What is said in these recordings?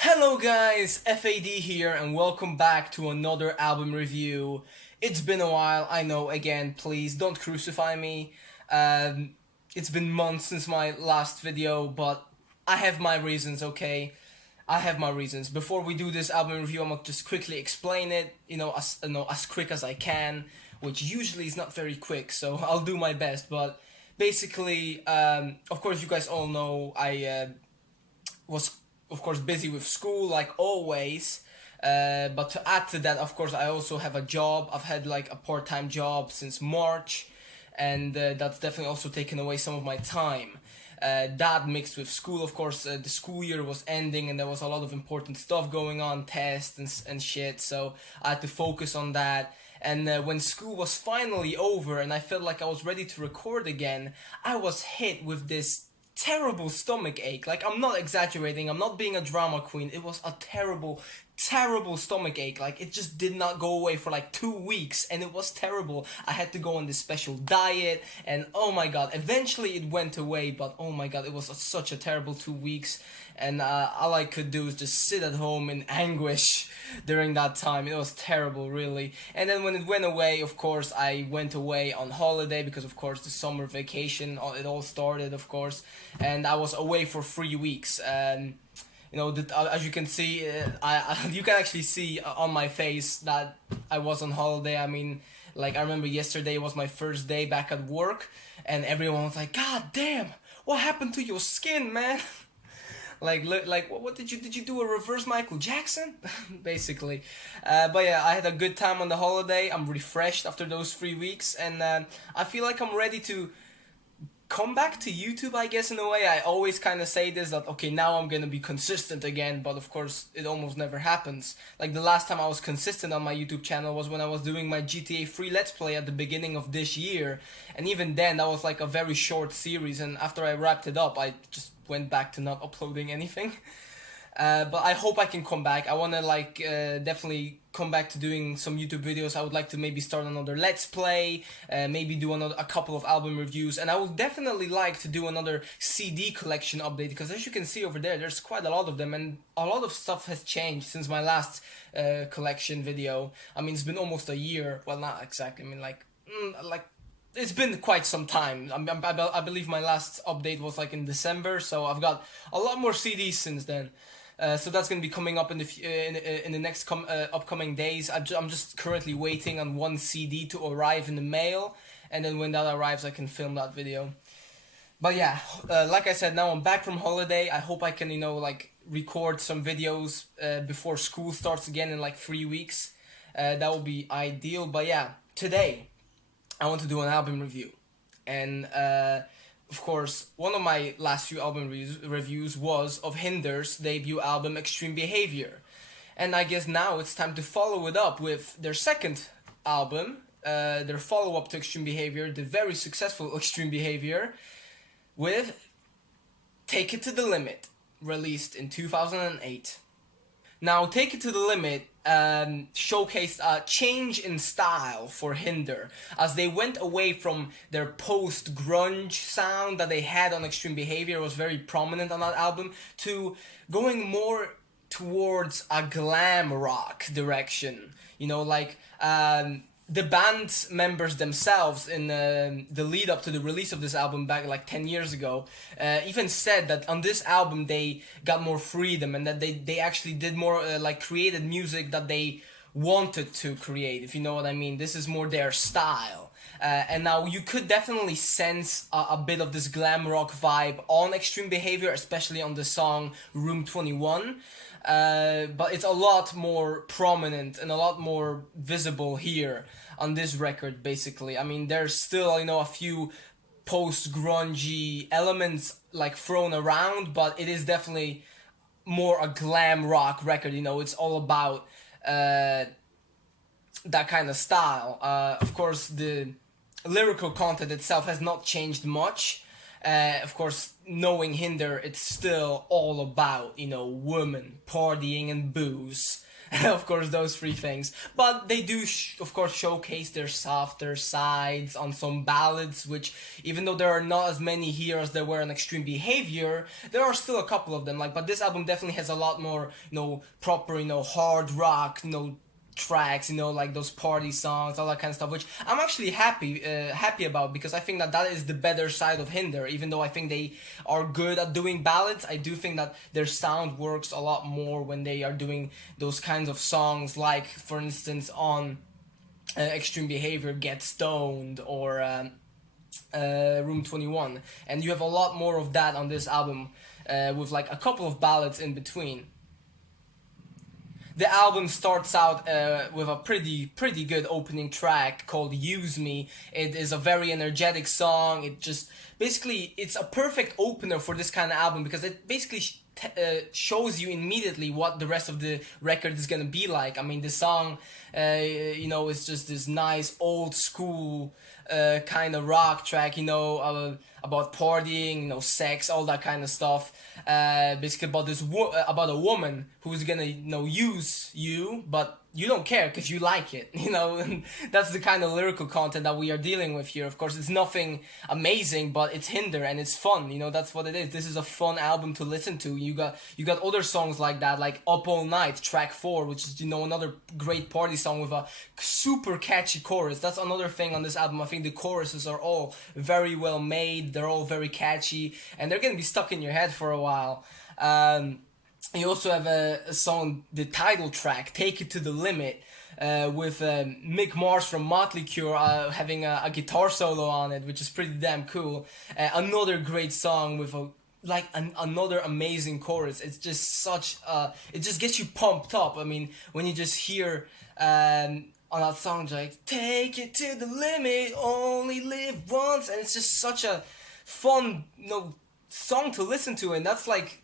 Hello guys, F.A.D. here and welcome back to another album review. It's been a while, I know, again, please don't crucify me. It's been months since my last video, but I have my reasons, okay? I have my reasons. Before we do this album review, I'm gonna just quickly explain it, as quick as I can, which usually is not very quick, so I'll do my best, but basically, of course you guys all know I was of course busy with school like always, but to add to that, of course, I also have a job. I've had like a part-time job since March, and that's definitely also taken away some of my time. That mixed with school, of course, the school year was ending and there was a lot of important stuff going on, tests and shit, so I had to focus on that. And when school was finally over and I felt like I was ready to record again, I was hit with this terrible stomach ache. Like, I'm not exaggerating, I'm not being a drama queen. It was a terrible stomach ache. Like, it just did not go away for like 2 weeks and it was terrible. I had to go on this special diet and oh my god, eventually it went away, but oh my god, it was such a terrible 2 weeks. And all I could do is just sit at home in anguish during that time. It was terrible, really. And then when it went away, of course, I went away on holiday because, of course, the summer vacation, it all started, of course. And I was away for 3 weeks. And as you can see, you can actually see on my face that I was on holiday. I mean, like, I remember yesterday was my first day back at work, and everyone was like, "God damn, what happened to your skin, man?" Like what did you do, a reverse Michael Jackson? Basically. But yeah, I had a good time on the holiday. I'm refreshed after those 3 weeks, and I feel like I'm ready to come back to YouTube, I guess, in a way. I always kind of say this, that okay, now I'm gonna be consistent again, but of course it almost never happens. Like, the last time I was consistent on my YouTube channel was when I was doing my GTA 3 Let's Play at the beginning of this year, and even then that was like a very short series, and after I wrapped it up I just went back to not uploading anything. But I hope I can come back. I want to definitely come back to doing some YouTube videos. I would like to maybe start another Let's Play, maybe do a couple of album reviews, and I would definitely like to do another CD collection update, because as you can see over there, there's quite a lot of them, and a lot of stuff has changed since my last collection video. I mean, it's been almost a year. Well, not exactly. I mean, like it's been quite some time. I believe my last update was like in December, so I've got a lot more CDs since then. So that's gonna be coming up in the next upcoming days. I'm just currently waiting on one CD to arrive in the mail, and then when that arrives, I can film that video. But yeah, like I said, now I'm back from holiday. I hope I can record some videos before school starts again in like 3 weeks. That would be ideal. But yeah, today I want to do an album review, and of course, one of my last few album reviews was of Hinder's debut album, Extreme Behavior. And I guess now it's time to follow it up with their second album, their follow-up to Extreme Behavior, the very successful Extreme Behavior, with Take It to the Limit, released in 2008. Now, Take It to the Limit showcased a change in style for Hinder, as they went away from their post-grunge sound that they had on Extreme Behavior, was very prominent on that album, to going more towards a glam rock direction. The band members themselves, in the lead up to the release of this album back like 10 years ago, even said that on this album they got more freedom, and that they actually did more created music that they wanted to create, if you know what I mean. This is more their style. And now you could definitely sense a bit of this glam rock vibe on Extreme Behavior, especially on the song Room 21. But it's a lot more prominent and a lot more visible here on this record, basically. I mean, there's still, a few post-grungy elements thrown around, but it is definitely more a glam rock record. It's all about that kind of style. Of course, the lyrical content itself has not changed much. Of course, knowing Hinder, it's still all about, women, partying, and booze. Of course, those three things. But they do, of course, showcase their softer sides on some ballads, which, even though there are not as many here as there were in Extreme Behavior, there are still a couple of them. Like, but this album definitely has a lot more, proper, hard rock, tracks, like those party songs, all that kind of stuff, which I'm actually happy about, because I think that that is the better side of Hinder. Even though I think they are good at doing ballads, I do think that their sound works a lot more when they are doing those kinds of songs, like, for instance, on Extreme Behavior, Get Stoned, or Room 21. And you have a lot more of that on this album, with like a couple of ballads in between. The album starts out with a pretty good opening track called "Use Me." It is a very energetic song. It just basically, it's a perfect opener for this kind of album, because it basically shows you immediately what the rest of the record is gonna be like. I mean, the song, is just this nice old school kind of rock track, about partying, sex, all that kind of stuff. Basically about about a woman who's gonna, use you, but you don't care because you like it, and that's the kind of lyrical content that we are dealing with here. Of course, it's nothing amazing, but it's Hinder and it's fun, that's what it is. This is a fun album to listen to. You got other songs like that, like Up All Night, track 4, which is, another great party song with a super catchy chorus. That's another thing on this album. I think the choruses are all very well made, they're all very catchy, and they're gonna be stuck in your head for a while. You also have a song, the title track, Take It to the Limit, with Mick Mars from Motley Crue having a guitar solo on it, which is pretty damn cool. Another great song with another amazing chorus. It's just it just gets you pumped up. I mean, when you just hear on that song, like, take it to the limit, only live once, and it's just such a fun, song to listen to, and that's like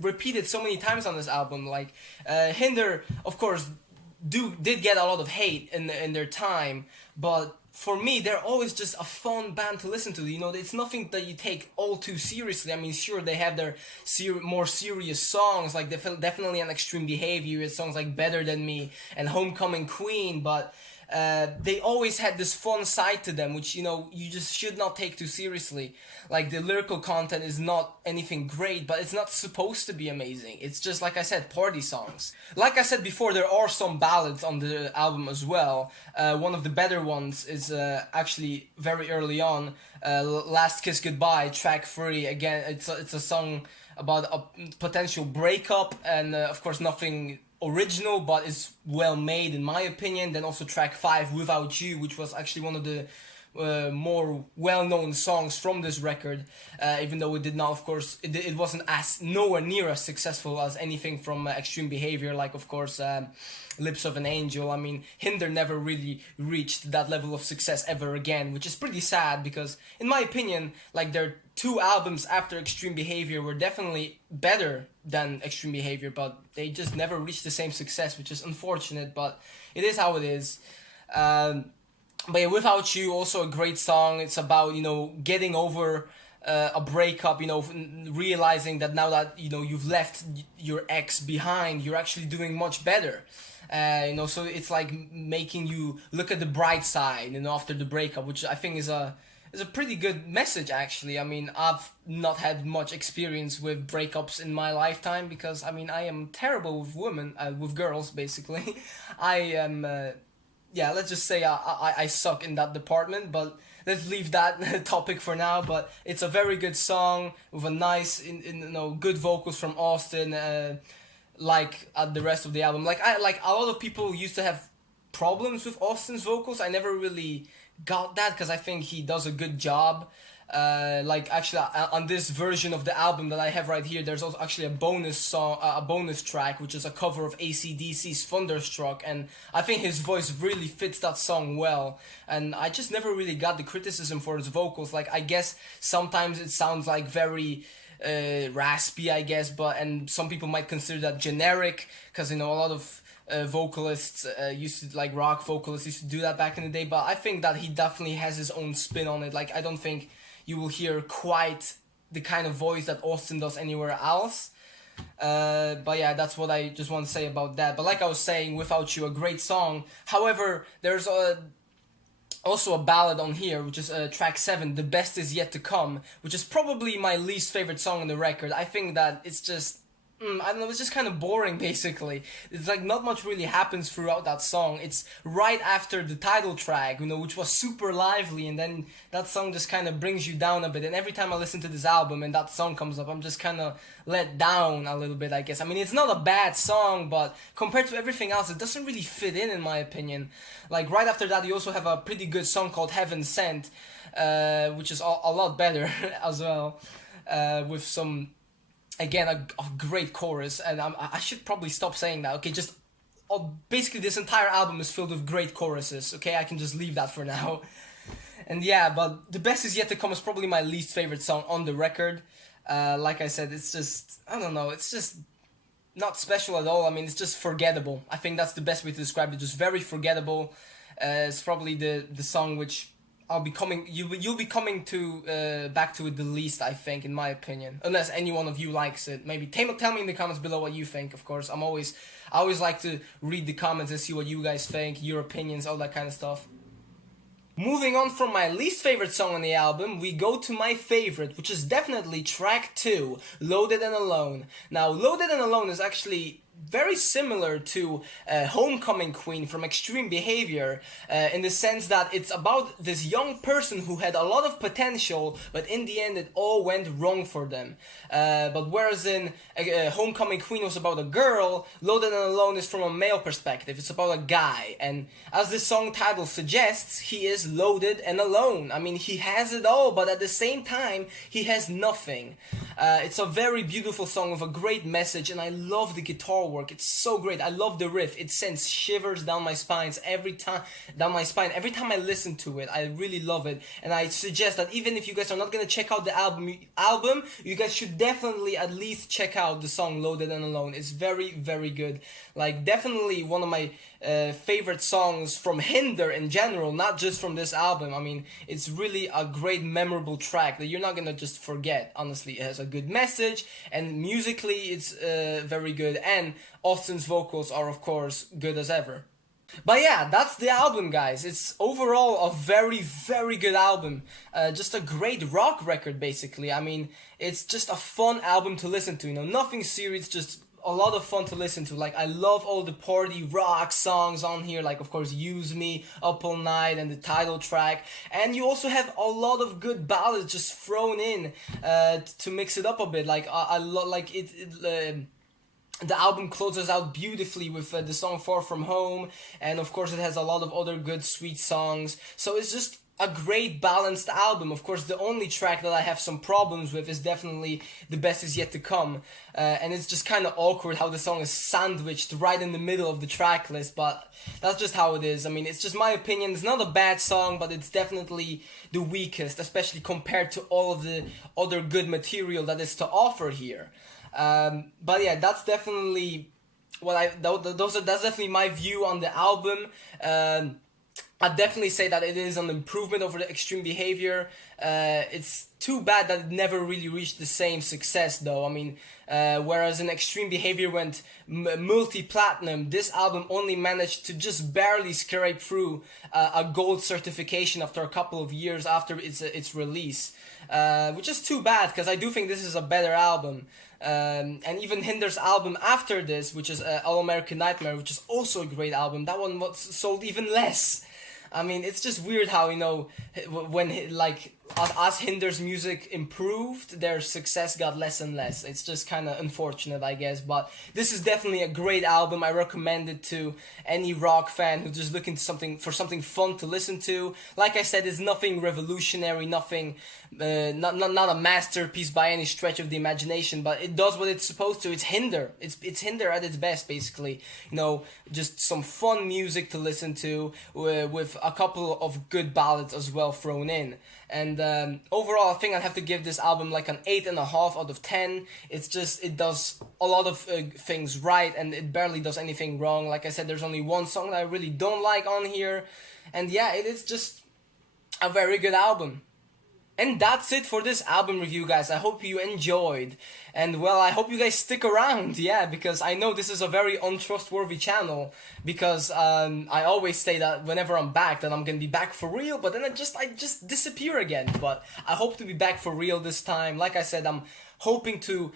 repeated so many times on this album. Like, Hinder, of course, did get a lot of hate in their time, but for me, they're always just a fun band to listen to. It's nothing that you take all too seriously. I mean, sure, they have their more serious songs, like definitely an Extreme Behavior, songs like Better Than Me and Homecoming Queen, but they always had this fun side to them, which, you just should not take too seriously. Like, the lyrical content is not anything great, but it's not supposed to be amazing. It's just, like I said, party songs. Like I said before, there are some ballads on the album as well. One of the better ones is actually very early on, Last Kiss Goodbye, track 3. Again, it's a song about a potential breakup, and of course nothing original, but it's well made in my opinion. Then also track 5, Without You, which was actually one of the more well-known songs from this record, even though it did not, of course, it wasn't nowhere near as successful as anything from Extreme Behavior, like, of course, Lips of an Angel. I mean, Hinder never really reached that level of success ever again, which is pretty sad, because in my opinion, like, their 2 albums after Extreme Behavior were definitely better than Extreme Behavior, but they just never reached the same success, which is unfortunate, but it is how it is. But yeah, Without You, also a great song. It's about, getting over a breakup, realizing that now that, you've left your ex behind, you're actually doing much better. So it's like making you look at the bright side, after the breakup, which I think is a pretty good message, actually. I mean, I've not had much experience with breakups in my lifetime, because, I mean, I am terrible with women, with girls, basically. I am... let's just say I suck in that department, but let's leave that topic for now. But it's a very good song with a nice, good vocals from Austin, like the rest of the album. Like a lot of people used to have problems with Austin's vocals. I never really got that, because I think he does a good job. Actually, on this version of the album that I have right here, there's also actually a bonus song, a bonus track, which is a cover of AC/DC's Thunderstruck, and I think his voice really fits that song well, and I just never really got the criticism for his vocals. Like, I guess sometimes it sounds like very raspy, I guess, and some people might consider that generic, because, a lot of vocalists used to, like, rock vocalists used to do that back in the day, but I think that he definitely has his own spin on it. Like, I don't think, you will hear quite the kind of voice that Austin does anywhere else. But yeah, that's what I just want to say about that. But like I was saying, Without You, a great song. However, there's also a ballad on here, which is track 7, The Best Is Yet to Come, which is probably my least favorite song on the record. I think that it's just, I don't know, it's just kind of boring, basically. It's like not much really happens throughout that song. It's right after the title track, which was super lively, and then that song just kind of brings you down a bit. And every time I listen to this album and that song comes up, I'm just kind of let down a little bit, I guess. I mean, it's not a bad song, but compared to everything else, it doesn't really fit in my opinion. Like, right after that, you also have a pretty good song called Heaven Sent, which is a lot better as well, with some, again, a great chorus. And I should probably stop saying that. Okay, just basically this entire album is filled with great choruses. Okay, I can just leave that for now. And yeah, but The Best Is Yet to Come is probably my least favorite song on the record. Like I said, it's just, I don't know, it's just not special at all. I mean, it's just forgettable. I think that's the best way to describe it. Just very forgettable. It's probably the song which I'll be coming. You'll be coming to back to it the least, I think, in my opinion. Unless any one of you likes it. Maybe tell me in the comments below what you think. Of course, I always like to read the comments and see what you guys think, your opinions, all that kind of stuff. Moving on from my least favorite song on the album, we go to my favorite, which is definitely track 2, Loaded and Alone. Now, Loaded and Alone is actually very similar to Homecoming Queen from Extreme Behavior, in the sense that it's about this young person who had a lot of potential, but in the end it all went wrong for them. But whereas in Homecoming Queen was about a girl, Loaded and Alone is from a male perspective. It's about a guy, and as the song title suggests, he is loaded and alone. I mean, he has it all, but at the same time, he has nothing. It's a very beautiful song with a great message, and I love the guitar work. It's so great. I love the riff. It sends shivers down my spine every time I listen to it. I really love it, and I suggest that even if you guys are not gonna check out the album, you guys should definitely at least check out the song Loaded and Alone. It's very, very good. Like, definitely one of my favorite songs from Hinder in general, not just from this album. I mean, it's really a great, memorable track that you're not gonna just forget. Honestly, it has a good message, and musically it's very good, and Austin's vocals are, of course, good as ever. But yeah, that's the album, guys. It's overall a very, very good album. Just a great rock record, basically. I mean, it's just a fun album to listen to. Nothing serious, just a lot of fun to listen to. Like, I love all the party rock songs on here, like, of course, Use Me, Up All Night, and the title track. And you also have a lot of good ballads just thrown in to mix it up a bit. Like, I love, like, the album closes out beautifully with the song Far From Home, and of course it has a lot of other good, sweet songs. So it's just a great balanced album. Of course, the only track that I have some problems with is definitely The Best Is Yet to Come, and it's just kind of awkward how the song is sandwiched right in the middle of the track list, but that's just how it is. I mean, it's just my opinion. It's not a bad song, but it's definitely the weakest, especially compared to all of the other good material that is to offer here. But yeah, that's definitely that's definitely my view on the album. I'd definitely say that it is an improvement over the Extreme Behavior. It's too bad that it never really reached the same success, though. I mean, whereas in Extreme Behavior went multi-platinum, this album only managed to just barely scrape through a gold certification after a couple of years after its release, which is too bad, because I do think this is a better album. And even Hinder's album after this, which is All American Nightmare, which is also a great album, that one was sold even less. I mean, it's just weird how, when, like, as Hinder's music improved, their success got less and less. It's just kind of unfortunate, I guess. But this is definitely a great album. I recommend it to any rock fan who's just looking for something fun to listen to. Like I said, it's nothing revolutionary, nothing, not a masterpiece by any stretch of the imagination, but it does what it's supposed to. It's Hinder. It's Hinder at its best, basically. Just some fun music to listen to with a couple of good ballads as well thrown in. And overall, I think I'd have to give this album like an 8.5 out of 10. It does a lot of things right, and it barely does anything wrong. Like I said, there's only one song that I really don't like on here. And yeah, it is just a very good album. And that's it for this album review, guys. I hope you enjoyed. And well, I hope you guys stick around, yeah, because I know this is a very untrustworthy channel, because I always say that whenever I'm back, that I'm gonna be back for real, but then I just disappear again. But I hope to be back for real this time. Like I said, I'm hoping to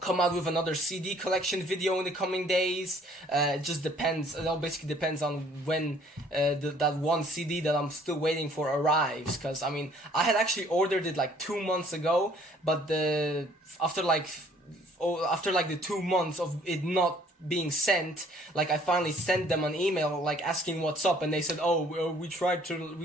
come out with another CD collection video in the coming days. It just depends. It all basically depends on when that one CD that I'm still waiting for arrives. Cause I mean, I had actually ordered it like 2 months ago, but after like the 2 months of it not being sent, like I finally sent them an email like asking what's up, and they said, oh, we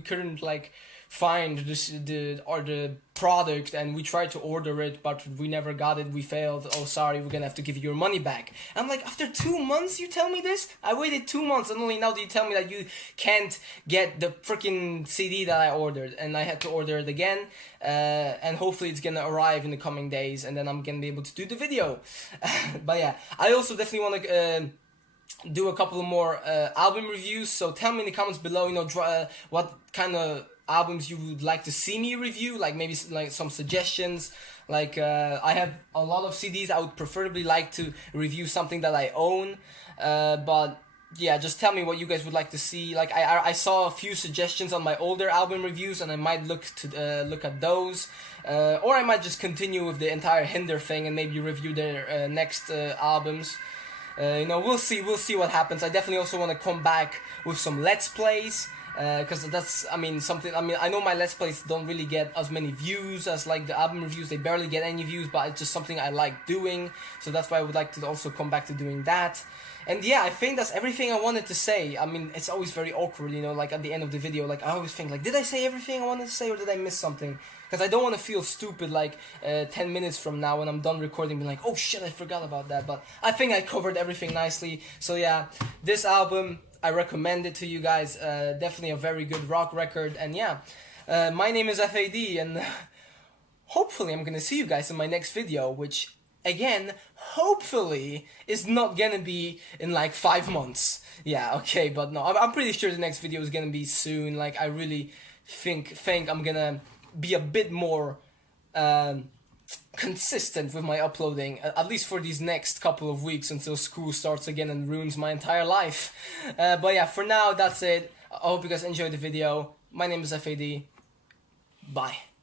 couldn't like find the product, and we tried to order it, but we never got it, we failed, oh sorry, we're gonna have to give you your money back. I'm like, after 2 months you tell me this? I waited 2 months, and only now do you tell me that you can't get the freaking CD that I ordered, and I had to order it again, and hopefully it's gonna arrive in the coming days, and then I'm gonna be able to do the video. But yeah, I also definitely want to do a couple more album reviews, so tell me in the comments below, you know, what kind of albums you would like to see me review, like maybe like some suggestions. Like I have a lot of CDs. I would preferably like to review something that I own, but yeah, just tell me what you guys would like to see. Like I saw a few suggestions on my older album reviews, and I might look at those, or I might just continue with the entire Hinder thing and maybe review their next albums. You know, we'll see what happens. I definitely also want to come back with some Let's Plays, because that's, I mean, something, I mean, I know my Let's Plays don't really get as many views as like the album reviews. They barely get any views, but it's just something I like doing, so that's why I would like to also come back to doing that. And yeah, I think that's everything I wanted to say. I mean, it's always very awkward, you know, like at the end of the video, like I always think, like, did I say everything I wanted to say, or did I miss something? Because I don't want to feel stupid like 10 minutes from now when I'm done recording, being like, oh shit, I forgot about that. But I think I covered everything nicely. So yeah, this album, I recommend it to you guys. Definitely a very good rock record. And yeah, my name is F.A.D. and hopefully I'm gonna see you guys in my next video, which again, hopefully is not gonna be in like 5 months. Yeah, okay, but no, I'm pretty sure the next video is gonna be soon. Like I really think I'm gonna be a bit more consistent with my uploading, at least for these next couple of weeks until school starts again and ruins my entire life. But yeah, for now, that's it. I hope you guys enjoyed the video. My name is F.A.D. Bye.